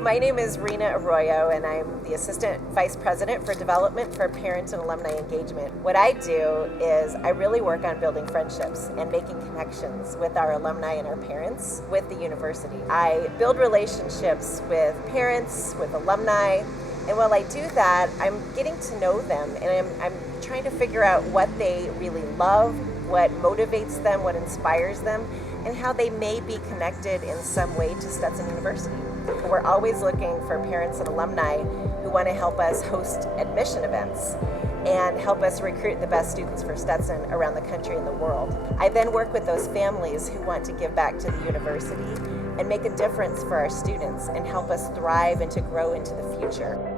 My name is Rina Arroya, and I'm the Assistant Vice President for Development for Parent and Alumni Engagement. What I do is I really work on building friendships and making connections with our alumni and our parents with the university. I build relationships with parents, with alumni, and while I do that, I'm getting to know them, and I'm trying to figure out what they really love, what motivates them, what inspires them, and how they may be connected in some way to Stetson University. We're always looking for parents and alumni who want to help us host admission events and help us recruit the best students for Stetson around the country and the world. I then work with those families who want to give back to the university and make a difference for our students and help us thrive and to grow into the future.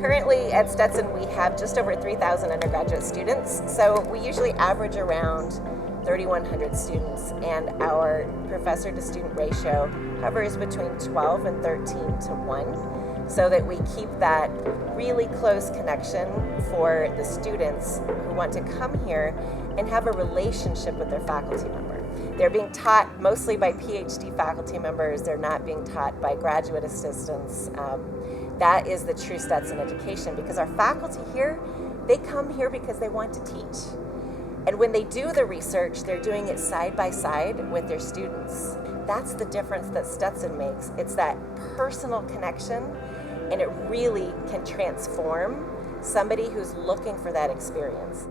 Currently at Stetson, we have just over 3,000 undergraduate students, so we usually average around 3,100 students, and our professor to student ratio hovers between 12 and 13 to 1, so that we keep that really close connection for the students who want to come here and have a relationship with their faculty member. They're being taught mostly by PhD faculty members. They're not being taught by graduate assistants. That is the true Stetson education, because our faculty here, they come here because they want to teach. And when they do the research, they're doing it side by side with their students. That's the difference that Stetson makes. It's that personal connection, and it really can transform somebody who's looking for that experience.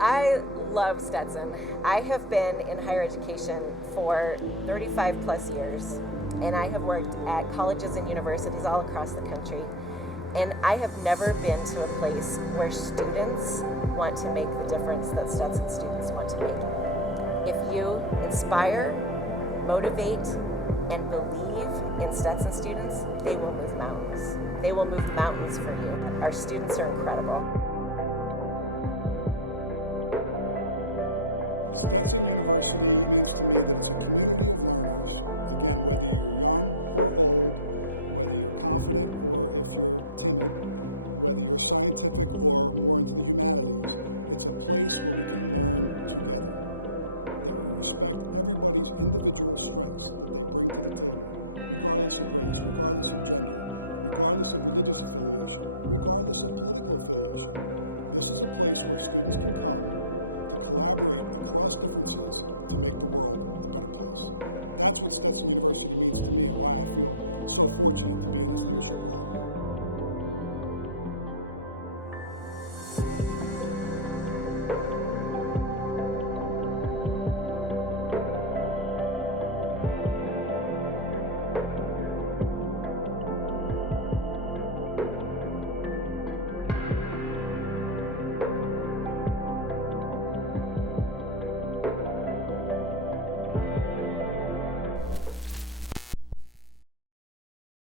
I love Stetson. I have been in higher education for 35 plus years, and I have worked at colleges and universities all across the country. And I have never been to a place where students want to make the difference that Stetson students want to make. If you inspire, motivate, and believe in Stetson students, they will move mountains. They will move mountains for you. Our students are incredible.